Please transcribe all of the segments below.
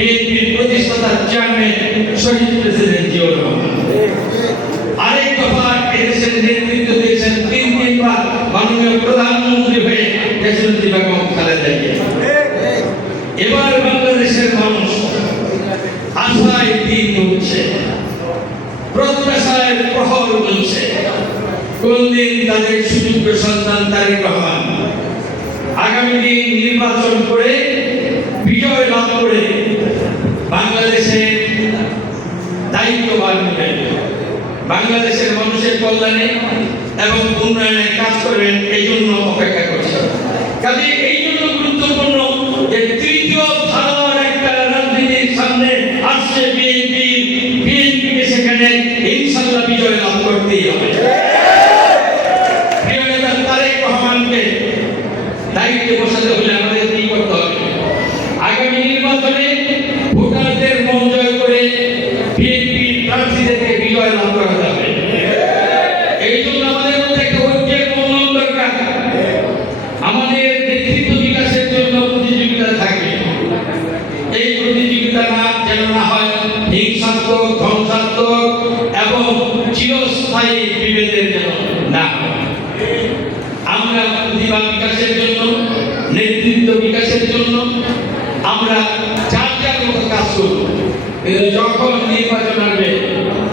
বিএনপির প্রতিষ্ঠাতা চেয়ারম্যান শহীদ প্রেসিডেন্ট জিয়াউর রহমান। আরেক দফা এদেশের নেতৃত্ব দিয়েছেন তিনবার মাননীয় প্রধানমন্ত্রী হয়ে দেশনেত্রী বেগম খালেদা জিয়া। এবার বাংলাদেশের মানুষ আশায় দিন উঠছে, প্রত্যাশায় প্রহর গুনছে। কোন দিন তাদের সুযোগ্য সন্তান তারেক রহমান আগামী দিন নির্বাচন করে বিজয় লাভ করে বাংলাদেশের দায়িত্বভার নেবেন, বাংলাদেশের মানুষের কল্যাণে এবং উন্নয়নে কাজ করবেন, এই জন্য অপেক্ষা করছে। কাজে এই জন্য গুরুত্বপূর্ণ যে তৃতীয় ধারার একটা রাজনীতির সামনে আসছে বিএনপিকে সেখানে ইনশাআল্লাহ বিজয় লাভ করতেই হবে। প্রিয় নেতা তারেক রহমানকে দায়িত্বে বসাতে হলে আমাদের কি করতে হবে? আগামী নির্বাচনে ভোটারদের মন জয় করে বিএনপি প্রার্থীদেরকে বিজয় লাভ করাতে হবে। এই জন্য আমাদের মধ্যে একটা ঐক্যের বন্ধন দরকার। আমাদের নেতৃত্ব বিকাশের জন্য প্রতিযোগিতা থাকবে। এই প্রতিযোগিতা যেন না হয় হিংসাত্মক, ধ্বংসাত্মক এবং চিরস্থায়ী বিভেদের যেন না হয়। আমরা প্রতিভা বিকাশের জন্য, নেতৃত্ব বিকাশের জন্য আমরা যার যার মতো কাজ করব। কিন্তু যখন নির্বাচন আসবে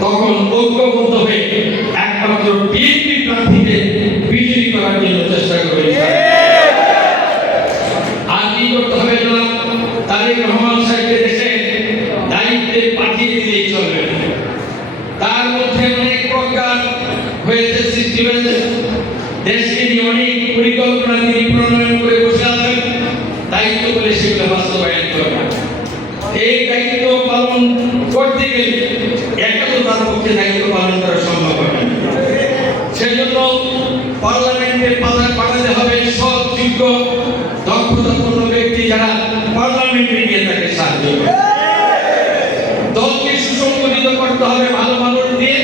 তখন ঐক্যবদ্ধ হয়ে একমাত্র বিএনপি প্রার্থীকে বিজয়ী করার জন্য চেষ্টা করবে। আর কি করতে হবে? তারেক রহমান সাহেবকে দেশে দায়িত্বে পাঠিয়ে দিলেই চলবে। তার মধ্যে অনেক প্রজ্ঞা হয়েছে, সৃষ্টি হয়েছে, দেশকে নিয়ে অনেক পরিকল্পনা তিনি প্রণয়ন করে বসে আছেন। দায়িত্ব বলে সেগুলো বাস্তবায়ন করবেন। এই দায়িত্ব পালন করতে গেলে একা তো তার পক্ষে দায়িত্ব পালন করা সম্ভব হবে না। সেজন্য পার্লামেন্টে পাঠাতে হবে সৎ, যোগ্য, দক্ষতাপূর্ণ ব্যক্তি যারা পার্লামেন্টে গিয়ে তাকে সাহায্য করবে। দলকে সুসংগঠিত করতে হবে ভালো মানুষ দিয়ে,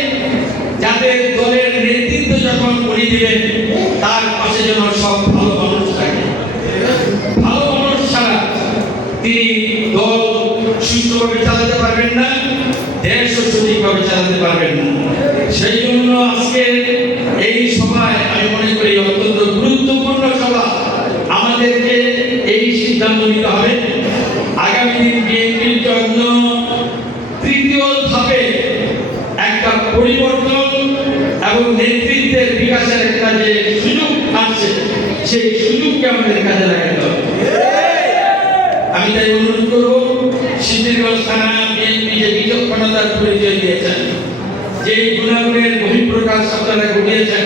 যাতে দলের নেতৃত্ব যখন উনি দিবেন তার পাশে যেন সব ভালো মানুষ থাকে। ভালো মানুষ ছাড়া তিনি দল সুষ্ঠুভাবে চালাতে পারবেন না, দেশও সঠিকভাবে চালাতে পারবেন না। সেই জন্য আজকে এই সভায় আমি মনে করি অত্যন্ত গুরুত্বপূর্ণ সভা। আমাদেরকে এই সিদ্ধান্ত নিতে হবে আগামী দিন বিএনপির জন্য তৃতীয় ধাপে একটা পরিবর্তন এবং নেতৃত্বের বিকাশের একটা যে সুযোগ আছে, সেই সুযোগকে আমাদের কাজে লাগাতে হবে। আমি তাই অনুরোধ করব, সিদ্ধিরগঞ্জ থানা বিএনপি যে বিচক্ষণতার পরিচয় দিয়েছেন, যে গুণাগুণের বহিঃপ্রকাশ আপনারা ঘটিয়েছেন,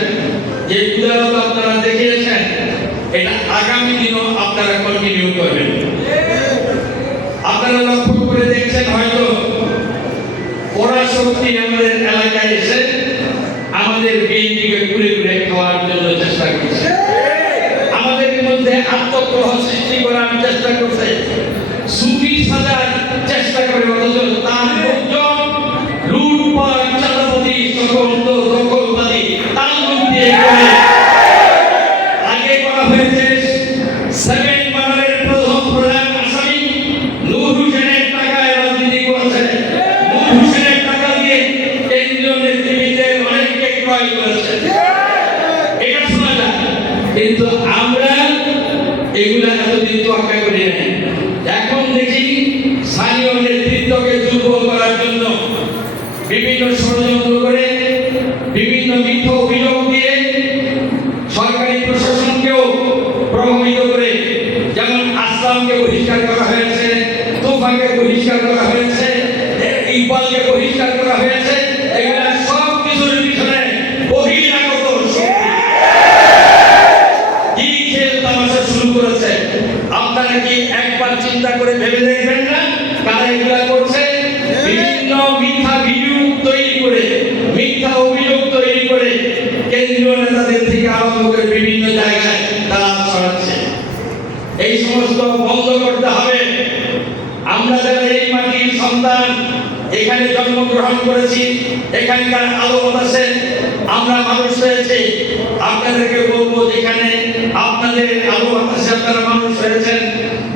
যে উদারতা আপনারা দেখিয়েছেন, এটা আগামী দিনও আপনারা কন্টিনিউ করবেন। আপনারা লক্ষ্য করে দেখছেন হয়তো পরাশক্তি আমাদের এলাকায় এসে আমাদের বিএনপিকে ঘুরে ঘুরে খাওয়ার জন্য চেষ্টা করছে, আমাদের মধ্যে আত্মগ্রহ সৃষ্টি করার চেষ্টা করছে, সুফি সাজার চেষ্টা করে, অথচ তার লোকজন লুটপাট, চাঁদাবাজি, সকল দখলবাজি তার মধ্যে আগে করা হয়েছে। 7 বানারের প্রধান আসামি নূর হোসেনের টাকায় রাজনীতি করেছে, নূর হোসেনের টাকা দিয়ে কেন্দ্রীয় নেতৃবৃন্দের অনেককে ক্রয় করেছে, এটা শোনা যায়। কিন্তু আমরা এগুলা এতদিন তোয়াক্কা করি নাই। এখন দেখি স্থানীয় নেতৃত্বকে দুর্বল করার জন্য বিভিন্ন ষড়যন্ত্র করে, বিভিন্ন মিথ্যা অভিযোগ দিয়ে সরকারি প্রশাসনকেও প্রভাবিত করে, যেমন আসলামকে বহিষ্কার করা হয়েছে, তোফাকে বহিষ্কার করা হয়েছে, ইকবালকে বহিষ্কার করা হয়েছে। এগুলা সব কিছুর পিছনে বহিরাগত শক্তি কি খেল তামাশা শুরু করেছে। আপনারা কি একবার চিন্তা করে ভেবে দেখবেন না কারা এগুলা করছে? বিভিন্ন মিথ্যা ভিডিও তৈরি করে, মিথ্যা অভিযোগ তৈরি করে কেন্দ্রীয় নেতাদের থেকে আরম্ভ করে বিভিন্ন জায়গায় তারা ছড়াচ্ছে। এই সমস্ত বন্ধ করতে হবে। আমরা যারা এই মাটির সন্তান, এখানে জন্মগ্রহণ করেছি, এখানকার আলো বাতাসে আমরা মানুষ হয়েছে, আপনাদেরকে বলবো যেখানে আপনাদের আলো বাতাসে আপনারা মানুষ হয়েছেন,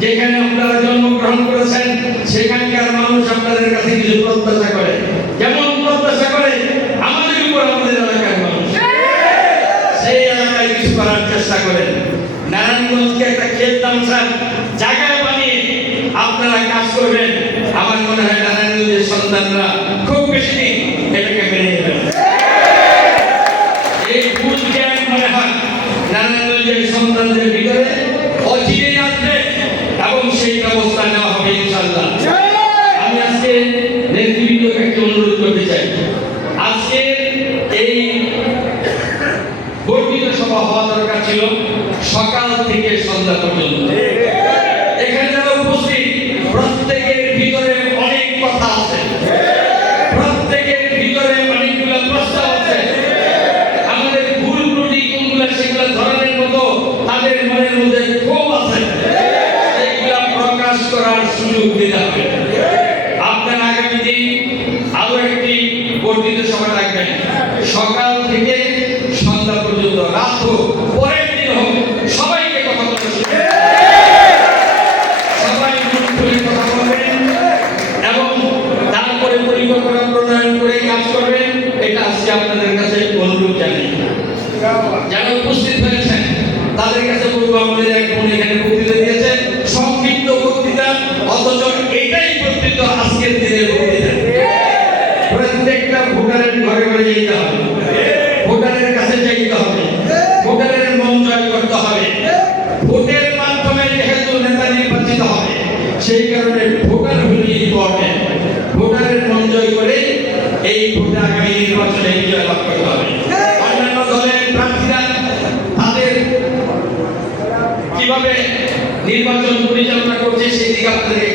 যেখানে আপনারা জন্মগ্রহণ করেছেন, সেখানকার জায়গায় বানিয়ে আপনারা কাজ করবেন, আমার মনে হয় নারায়ণগঞ্জের সন্তানরা খুব বেশি দিন এটাকে মেনে নেবেন। এই ভুল জ্ঞান মনে হয় নারায়ণগঞ্জের সন্তানদের ভিতরে অচিরেই আসবে এবং সেই ব্যবস্থা নেওয়া হবে ইনশাআল্লাহ। আমি আজকে নেতৃবৃন্দকে একটু অনুরোধ করতে চাই, আজকে এই বর্ধিত সভা হওয়া দরকার ছিল সকাল থেকে সন্ধ্যা পর্যন্ত। এখানে যারা উপস্থিত প্রত্যেকের ভিতরে অনেক কথা আছে, প্রত্যেকের ভিতরে অনেকগুলো প্রস্তাব আছে। আমাদের ভুল ত্রুটি কোনগুলো সেগুলো ধরনের মতো তাদের মনের মধ্যে ক্ষোভ আছে, সেইগুলো প্রকাশ করার সুযোগ দিতে হবে। আপনার আগামী দিন আরো একটি বর্ধিত সভা রাখবেন, সকাল থেকে সন্ধ্যা পর্যন্ত, রাত হোক পরের দিন হোক, সবাইকে কথা বলতে হবে, সবাই মন খুলে কথা বলবেন এবং তারপরে পরিকল্পনা প্রণয়ন করে কাজ করবেন। এটা আজকে আপনাদের কাছে অনুরোধ জানাই। যারা উপস্থিত হয়েছেন তাদের কাছে বলবো, আমাদের এক বোন এখানে বক্তৃতা দিয়েছে, সংক্ষিপ্ত বক্তৃতা, অথচ এটাই বক্তৃতা আজকের দিনের বক্তৃতা। প্রত্যেকটা ভোটারের ঘরে ঘরে যেতে হবে, ভোটারের কাছে যেতে হবে, ভোটারের মন জয় করতে হবে। ভোটের মাধ্যমে যেহেতু নেতা নির্বাচিত হবে, সেই কারণে ভোটার হলো ইম্পর্টেন্ট। ভোটারের মন জয় করে এই ভোটে আগামী নির্বাচনে বিজয় লাভ করতে হবে। অন্যান্য দলের প্রার্থীরা তাদের কিভাবে নির্বাচন পরিচালনা করছে সেই দিকে আপনাদের